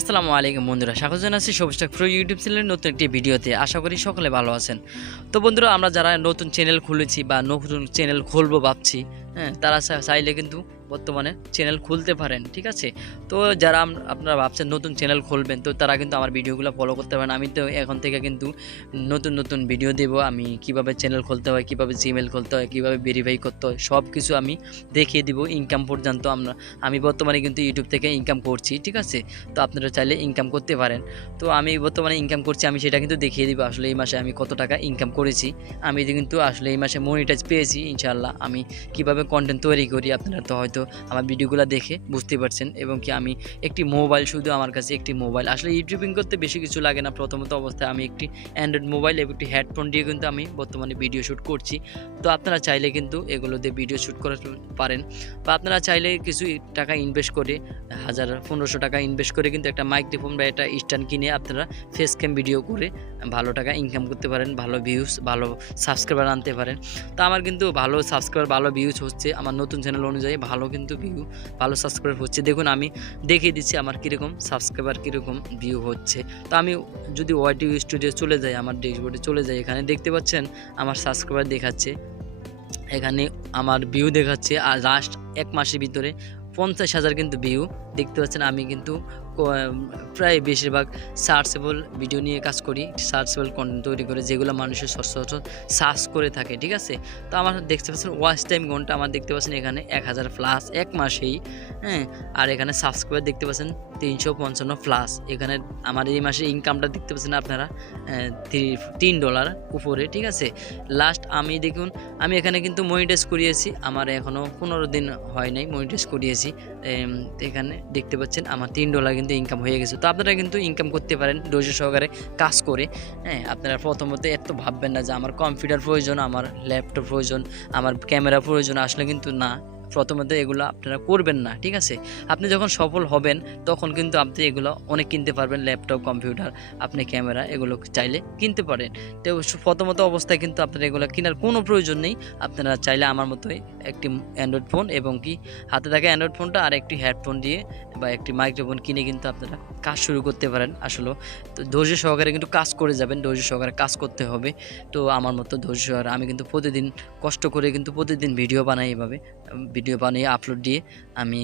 আসসালামু আলাইকুম বন্ধুরা, স্বাগত জানাচ্ছি সবুজ টেক প্রো ইউটিউব চ্যানেলের নতুন একটি ভিডিওতে। আশা করি সকলে ভালো আছেন। তো বন্ধুরা, আমরা যারা নতুন চ্যানেল খুলেছি বা নতুন চ্যানেল খুলবো ভাবছি, তারা চাইলে কিন্তু বর্তমানে চ্যানেল খুলতে পারেন, ঠিক আছে। তো যারা আপনারা ভাবছেন নতুন চ্যানেল খুলবেন, তো তারা কিন্তু আমার ভিডিওগুলো ফলো করতে পারেন। আমি তো এখন থেকে কিন্তু নতুন নতুন ভিডিও দেবো। আমি কিভাবে চ্যানেল খুলতে হয়, কিভাবে জিমেল খুলতে হয়, কিভাবে ভেরিফাই করতে হয়, সব কিছু আমি দেখিয়ে দিব। ইনকাম পর্যন্ত আমি বর্তমানে কিন্তু ইউটিউব থেকে ইনকাম করছি, ঠিক আছে। তো আপনারা চাইলে ইনকাম করতে পারেন। তো আমি বর্তমানে ইনকাম করছি, আমি সেটা কিন্তু দেখিয়ে দিব। আসলে এই মাসে আমি কত টাকা ইনকাম করেছি। আমি কিন্তু আসলে এই মাসে মনিটাইজ পেয়েছি ইনশাআল্লাহ। আমি কিভাবে কন্টেন্ট তৈরি করি আপনারা তো হয়তো আমার ভিডিওগুলো দেখে বুঝতে পারছেন। এবং কি আমি একটি মোবাইল, শুধু আমার কাছে একটি মোবাইল, আসলে ইউটিউবিং করতে বেশি কিছু লাগে না। প্রথমত অবস্থায় আমি একটি অ্যান্ড্রয়েড মোবাইল এবং একটি হেডফোন দিয়ে কিন্তু আমি বর্তমানে ভিডিও শ্যুট করছি। তো আপনারা চাইলে কিন্তু এগুলো দিয়ে ভিডিও শ্যুট করতে পারেন, বা আপনারা চাইলে কিছু টাকা ইনভেস্ট করে 1000-1500 টাকা ইনভেস্ট করে কিন্তু একটা মাইক্রোফোন বা একটা স্ট্যান্ড কিনে আপনারা ফেস ক্যাম ভিডিও করে ভালো টাকা ইনকাম করতে পারেন, ভালো ভিউজ, ভালো সাবস্ক্রাইবার আনতে পারেন। তো আমার কিন্তু ভালো সাবস্ক্রাইবার, ভালো ভিউজ হচ্ছে। আমার নতুন চ্যানেল অনুযায়ী ভালো কিন্তু ভিউ, ভালো সাবস্ক্রাইবার হচ্ছে। দেখুন, আমি দেখিয়ে দিচ্ছি আমার কীরকম সাবস্ক্রাইবার, কীরকম ভিউ হচ্ছে। তো আমি যদি ওয়াইটি স্টুডিও চলে যাই, আমার ড্যাশবোর্ডে চলে যাই, এখানে দেখতে পাচ্ছেন আমার সাবস্ক্রাইবার দেখাচ্ছে, এখানে আমার ভিউ দেখাচ্ছে। আর লাস্ট এক মাসের ভিতরে 50,000 কিন্তু ভিউ দেখতে পাচ্ছেন। আমি কিন্তু প্রায় বেশিরভাগ সার্চেবল ভিডিও নিয়ে কাজ করি, সার্চেবল কন্টেন্ট তৈরি করে, যেগুলো মানুষের সচরাচর সার্চ করে থাকে, ঠিক আছে। তো আমার দেখতে পাচ্ছেন ওয়াচ টাইম ঘন্টা আমার দেখতে পাচ্ছেন এখানে 1000 প্লাস এক মাসেই, আর এখানে সাবস্ক্রাইবার দেখতে পাচ্ছেন 355 প্লাস। এখানে আমার এই মাসে ইনকামটা দেখতে পাচ্ছেন আপনারা $3 উপরে, ঠিক আছে। লাস্ট আমি দেখুন, আমি এখানে কিন্তু মনিটাইজ করিয়েছি, আমার এখনও 15 দিন হয় নাই মনিটাইজ করিয়েছি। এখানে দেখতে পাচ্ছেন আমার $3 কিন্তু ইনকাম হয়ে গেছে। তো আপনারা কিন্তু ইনকাম করতে পারেন ধৈর্য সহকারে কাজ করে। আপনারা প্রথমত এত ভাববেন না যে আমার কম্পিউটার প্রয়োজন, আমার ল্যাপটপ প্রয়োজন, আমার ক্যামেরা প্রয়োজন, আসলে কিন্তু না। প্রথমত এগুলো আপনারা করবেন না, ঠিক আছে। আপনি যখন সফল হবেন তখন কিন্তু আপনি এগুলো অনেক কিনতে পারবেন, ল্যাপটপ, কম্পিউটার, আপনি ক্যামেরা, এগুলো চাইলে কিনতে পারেন। তো প্রথমত অবস্থায় কিন্তু আপনার এগুলো কেনার কোনো প্রয়োজন নেই। আপনারা চাইলে আমার মতোই একটি অ্যান্ড্রয়েড ফোন এবং কি হাতে থাকা অ্যান্ড্রয়েড ফোনটা আর একটি হেডফোন দিয়ে বা একটি মাইক্রোফোন কিনে কিন্তু আপনারা কাজ শুরু করতে পারেন। আসলে তো ধৈর্য সহকারে কিন্তু কাজ করে যাবেন, ধৈর্য সহকারে কাজ করতে হবে। তো আমার মতো ধৈর্য সহকারে আমি কিন্তু প্রতিদিন কষ্ট করে কিন্তু প্রতিদিন ভিডিও বানাই, এভাবে ভিডিও বানিয়ে আপলোড দিয়ে আমি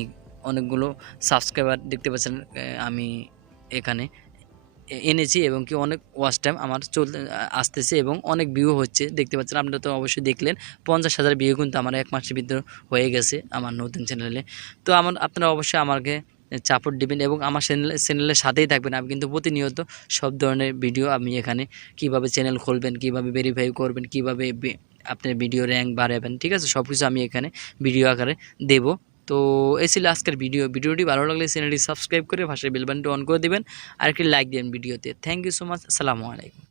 অনেকগুলো সাবস্ক্রাইবার দেখতে পাচ্ছেন আমি এখানে এনেছি, এবং কি অনেক ওয়াচ টাইম আমার আসতেছে এবং অনেক ভিউ হচ্ছে দেখতে পাচ্ছেন। আপনারা তো অবশ্যই দেখলেন 50,000 ভিউ কিন্তু আমার এক মাসের ভিতরে হয়ে গেছে আমার নতুন চ্যানেলে। তো আপনারা অবশ্যই আমাকে সাপোর্ট দিবেন এবং আমার চ্যানেলের সাথেই থাকবেন। আমি কিন্তু প্রতিনিয়ত সব ধরনের ভিডিও আমি এখানে, কিভাবে চ্যানেল খুলবেন, কিভাবে ভেরিফাই করবেন, কিভাবে আপনার ভিডিও র্যাঙ্ক বাড়াবেন, ঠিক আছে, সব কিছু আমি এখানে ভিডিও আকারে দেবো। তো এই ছিল আজকের ভিডিওটি ভালো লাগলে চ্যানেলটি সাবস্ক্রাইব করে পাশে বেল বাটনটি অন করে দেবেন, আর একটি লাইক দিবেন ভিডিওতে। Thank you so much. আসসালামু আলাইকুম।